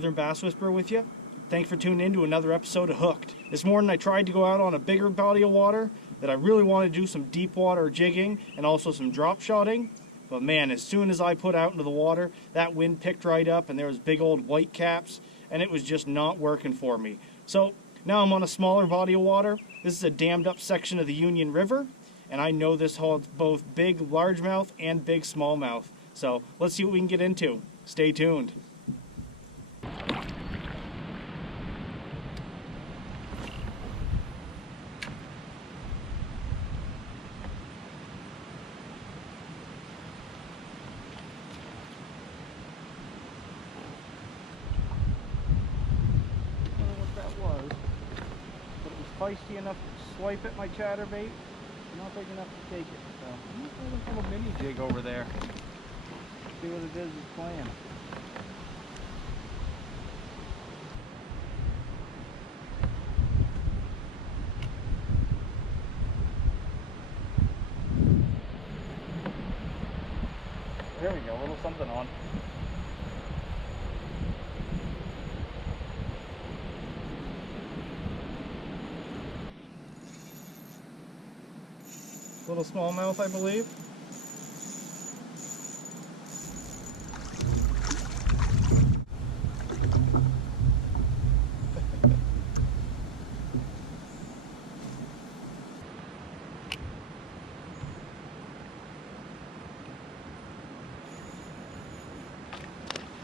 Northern Bass Whisperer with you. Thanks for tuning in to another episode of Hooked. This morning I tried to go out on a bigger body of water that I really wanted to do some deep water jigging and also some drop shotting. But man, as soon as I put out into the water, that wind picked right up and there was big old white caps and it was just not working for me. So now I'm on a smaller body of water. This is a dammed up section of the Union River and I know this holds both big largemouth and big smallmouth. So let's see what we can get into. Stay tuned. Feisty enough to swipe at my chatterbait, not big enough to take it. So I'm going to throw a little mini jig over there. See what it is it's playing. There we go, a little something on. Little smallmouth, I believe.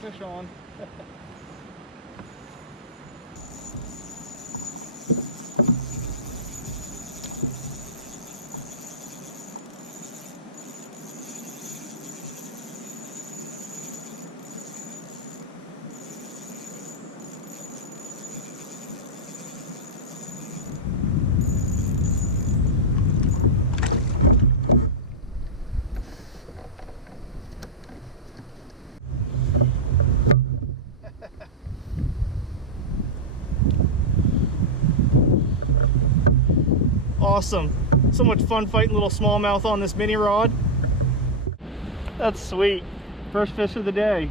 Fish on. Awesome. So much fun fighting little smallmouth on this mini rod. That's sweet. First fish of the day.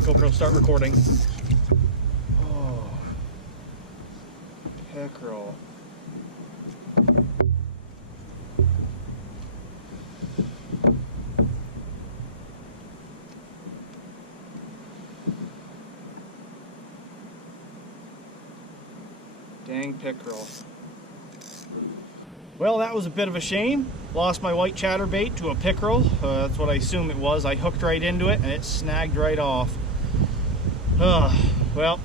GoPro, start recording. Oh, pickerel. Dang pickerel. Well, that was a bit of a shame. Lost my white chatterbait to a pickerel. That's what I assume it was. I hooked right into it and it snagged right off. Well,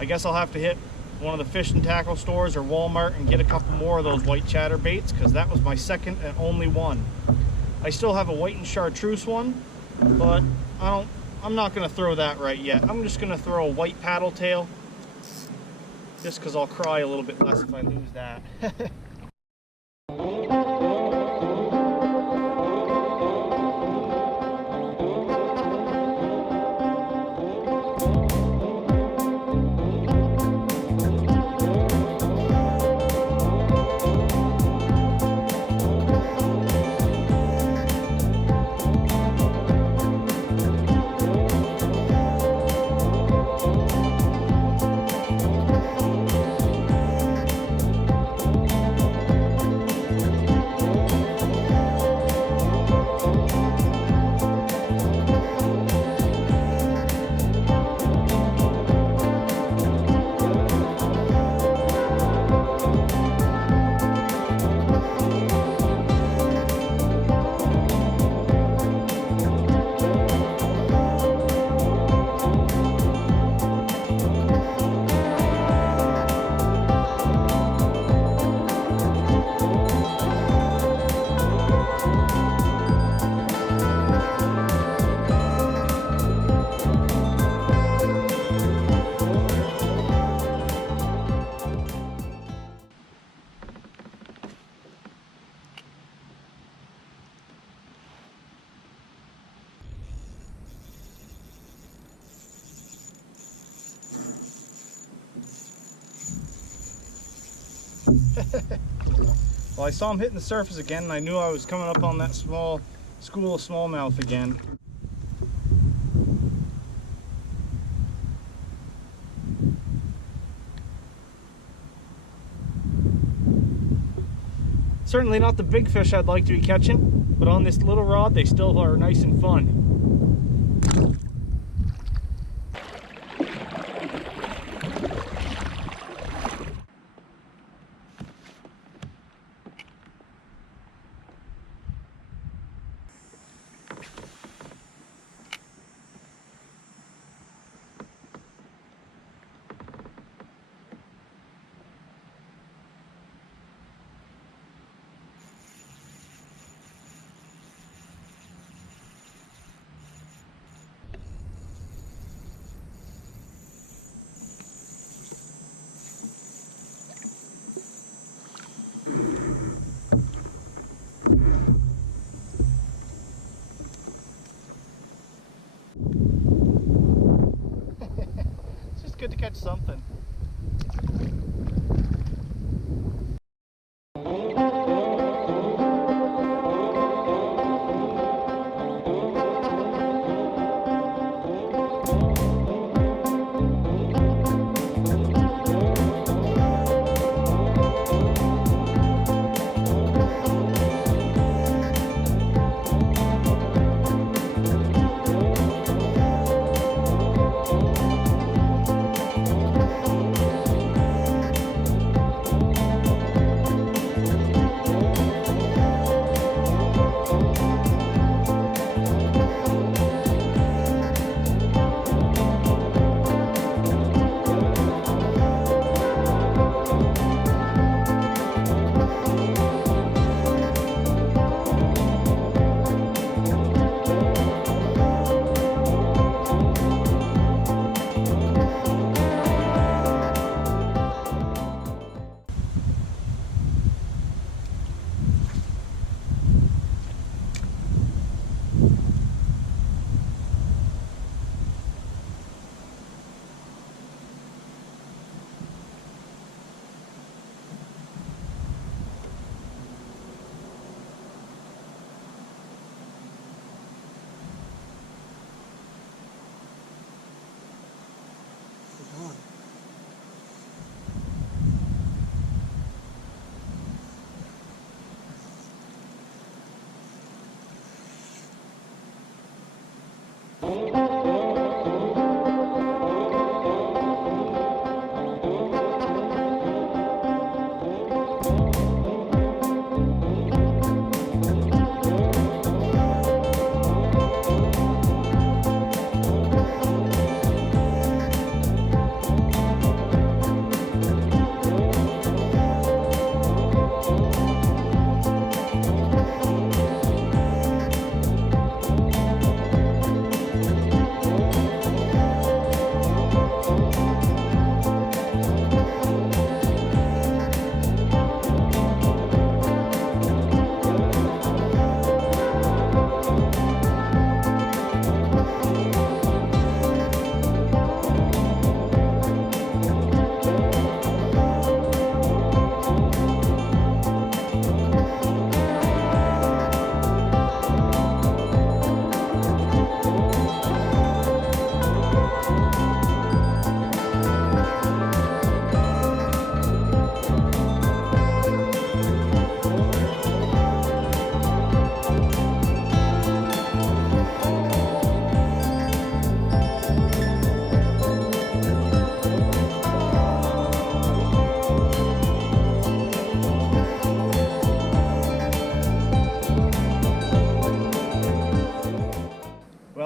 I guess I'll have to hit one of the fish and tackle stores or Walmart and get a couple more of those white chatterbaits because that was my second and only one. I still have a white and chartreuse one, but I'm not going to throw that right yet. I'm just going to throw a white paddle tail just because I'll cry a little bit less if I lose that. Well, I saw him hitting the surface again, and I knew I was coming up on that small school of smallmouth again. Certainly not the big fish I'd like to be catching, but on this little rod they still are nice and fun. It's just good to catch something.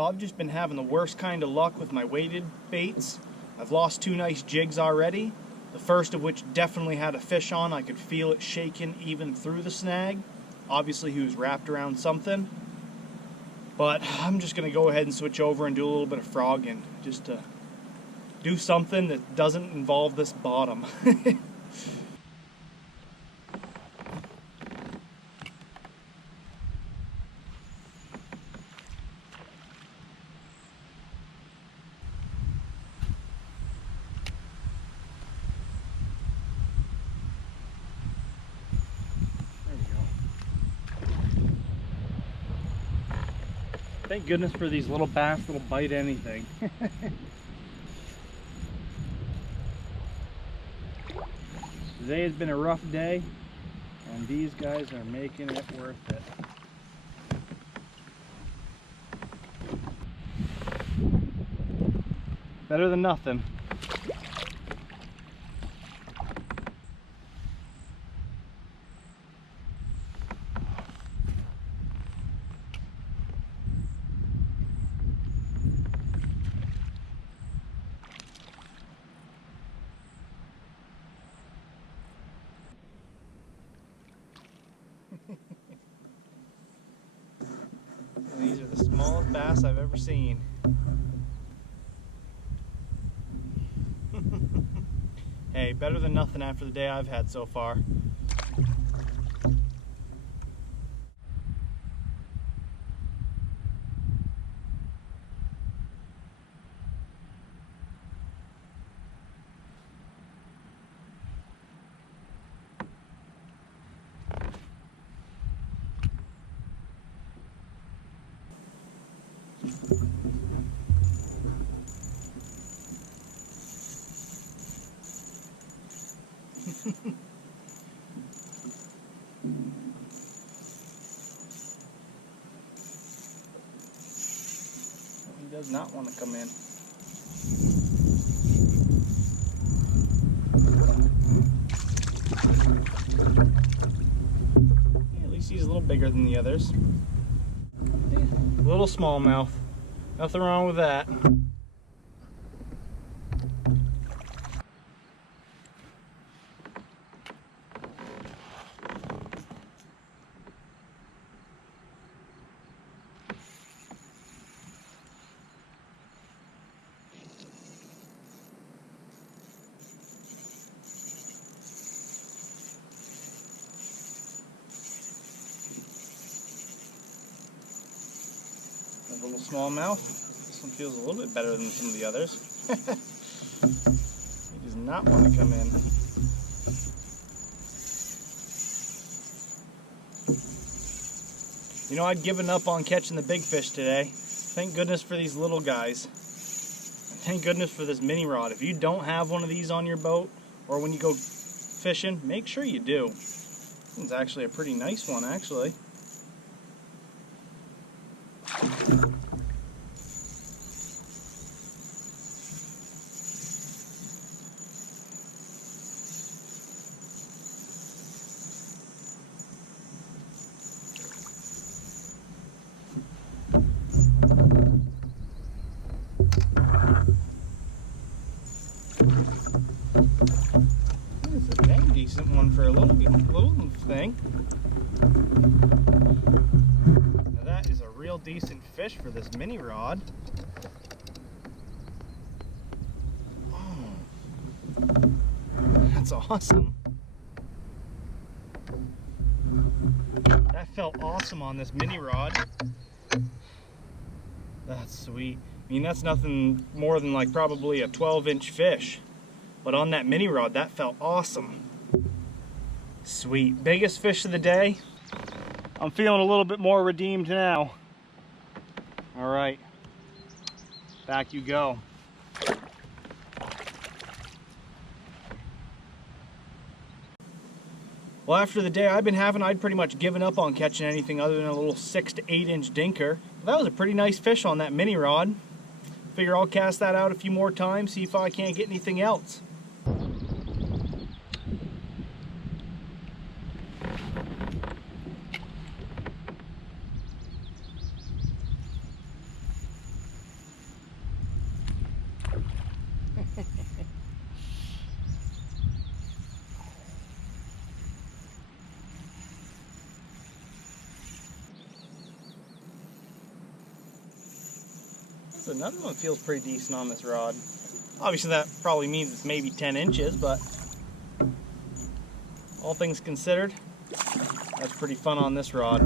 I've just been having the worst kind of luck with my weighted baits. I've lost 2 nice jigs already, the first of which definitely had a fish on. I could feel it shaking even through the snag. Obviously he was wrapped around something. But I'm just going to go ahead and switch over and do a little bit of frogging, just to do something that doesn't involve this bottom. Thank goodness for these little bass that'll bite anything. Today has been a rough day, and these guys are making it worth it. Better than nothing. These are the smallest bass I've ever seen. Hey, better than nothing after the day I've had so far. He does not want to come in. Yeah, at least he's a little bigger than the others. Little smallmouth. Nothing wrong with that. A little smallmouth. This one feels a little bit better than some of the others. He does not want to come in. You know, I'd given up on catching the big fish today. Thank goodness for these little guys. Thank goodness for this mini rod. If you don't have one of these on your boat, or when you go fishing, make sure you do. This one's actually a pretty nice one, actually. It's a dang decent one for a little thing. Now that is a real decent fish for this mini rod. Oh, that's awesome. That felt awesome on this mini rod. That's sweet. I mean, that's nothing more than like probably a 12-inch fish. But on that mini rod, that felt awesome. Sweet. Biggest fish of the day. I'm feeling a little bit more redeemed now. All right. Back you go. Well, after the day I've been having, I'd pretty much given up on catching anything other than a little 6 to 8 inch dinker. That was a pretty nice fish on that mini rod. Figure I'll cast that out a few more times, see if I can't get anything else. So another one feels pretty decent on this rod. Obviously that probably means it's maybe 10 inches, but all things considered, that's pretty fun on this rod.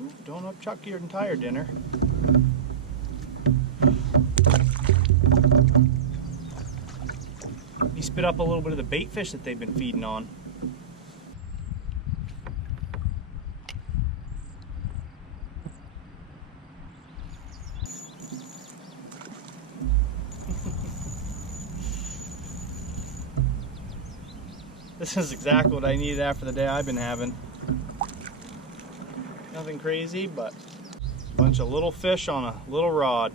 Ooh, don't upchuck your entire dinner. You spit up a little bit of the bait fish that they've been feeding on. This is exactly what I needed after the day I've been having. Nothing crazy, but a bunch of little fish on a little rod.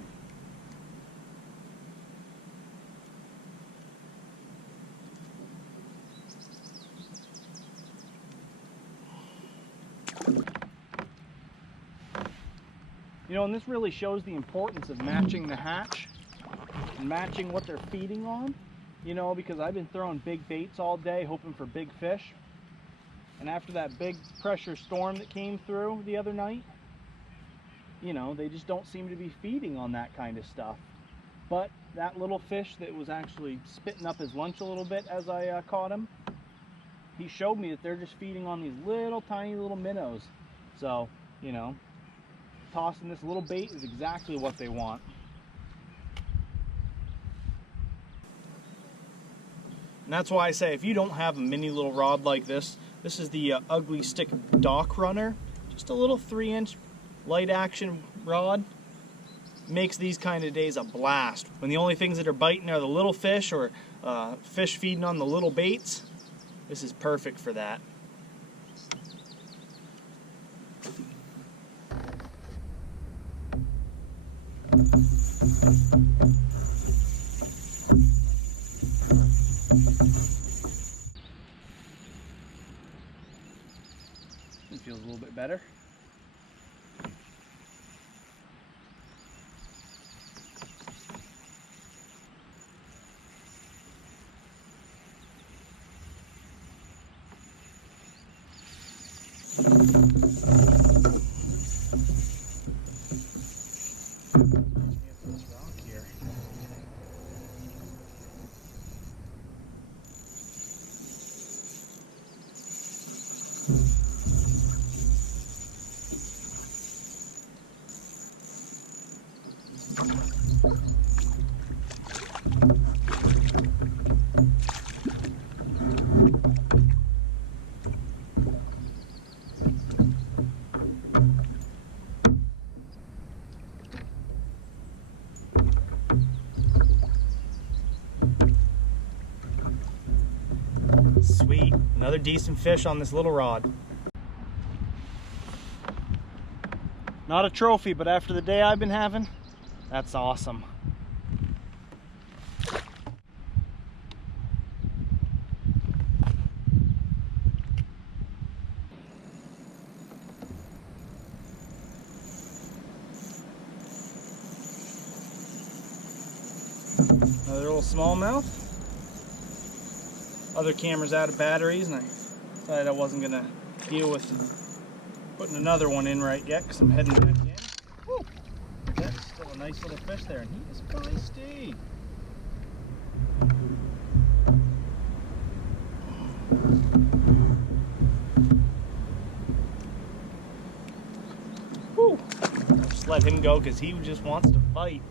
You know, and this really shows the importance of matching the hatch and matching what they're feeding on. You know, because I've been throwing big baits all day hoping for big fish. And after that big pressure storm that came through the other night, you know, they just don't seem to be feeding on that kind of stuff. But that little fish that was actually spitting up his lunch a little bit as I caught him, he showed me that they're just feeding on these little tiny little minnows. So, you know, tossing this little bait is exactly what they want. And that's why I say, if you don't have a mini little rod like this, this is the Ugly Stick Dock Runner. Just a little 3-inch light action rod. Makes these kind of days a blast. When the only things that are biting are the little fish or fish feeding on the little baits, this is perfect for that. It feels a little bit better. Sweet, another decent fish on this little rod. Not a trophy, but after the day I've been having, that's awesome. Another little smallmouth. Other camera's out of batteries, and I decided I wasn't gonna deal with putting another one in right yet because I'm heading back in. Woo! That's still a nice little fish there, and he is feisty. Woo! Just let him go because he just wants to fight.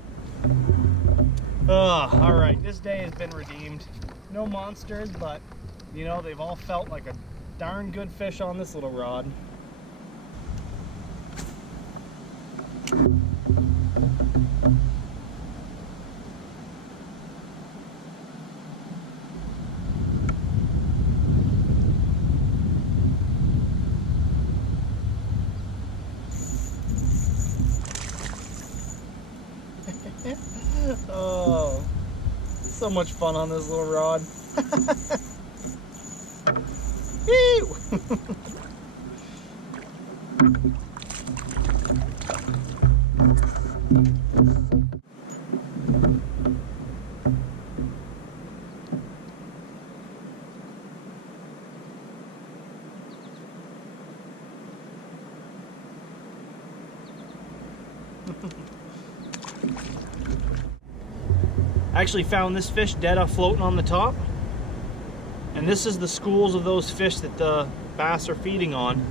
Alright, this day has been redeemed. No monsters, but you know, they've all felt like a darn good fish on this little rod. Oh, so much fun on this little rod. Ew. I actually found this fish dead floating on the top, and this is the schools of those fish that the bass are feeding on.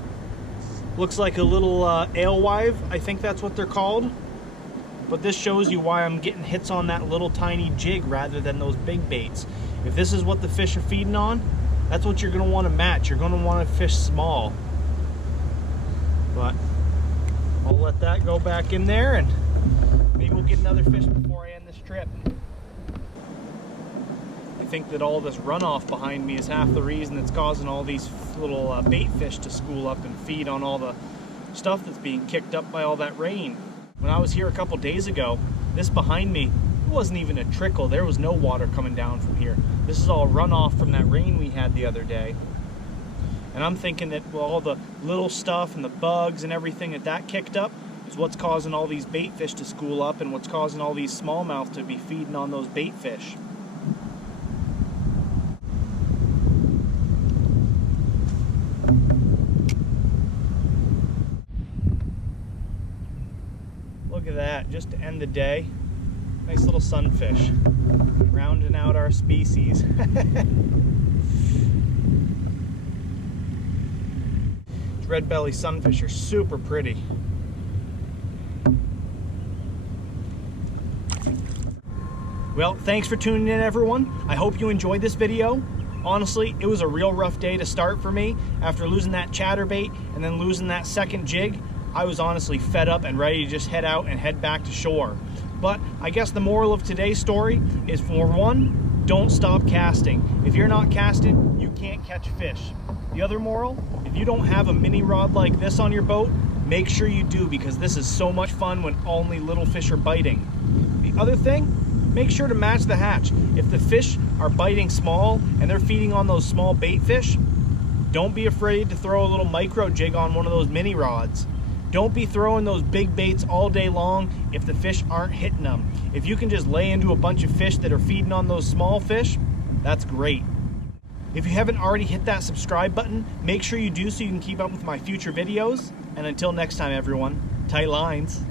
Looks like a little alewife, I think that's what they're called, but this shows you why I'm getting hits on that little tiny jig rather than those big baits. If this is what the fish are feeding on, that's what you're going to want to match. You're going to want to fish small, but I'll let that go back in there, and maybe we'll get another fish before I end this trip. think that all this runoff behind me is half the reason that's causing all these little bait fish to school up and feed on all the stuff that's being kicked up by all that rain. When I was here a couple days ago, this behind me, it wasn't even a trickle. There was no water coming down from here. This is all runoff from that rain we had the other day. And I'm thinking that, well, all the little stuff and the bugs and everything that kicked up is what's causing all these bait fish to school up and what's causing all these smallmouth to be feeding on those bait fish. Look at that, just to end the day. Nice little sunfish, rounding out our species. Red belly sunfish are super pretty. Well, thanks for tuning in, everyone. I hope you enjoyed this video. Honestly, it was a real rough day to start for me. After losing that chatterbait and then losing that second jig, I was honestly fed up and ready to just head out and head back to shore. But I guess the moral of today's story is, for one, don't stop casting. If you're not casting, you can't catch fish. The other moral, if you don't have a mini rod like this on your boat, make sure you do, because this is so much fun when only little fish are biting. The other thing, make sure to match the hatch. If the fish are biting small and they're feeding on those small bait fish, don't be afraid to throw a little micro jig on one of those mini rods. Don't be throwing those big baits all day long if the fish aren't hitting them. If you can just lay into a bunch of fish that are feeding on those small fish, that's great. If you haven't already hit that subscribe button, make sure you do so you can keep up with my future videos. And until next time, everyone, tight lines.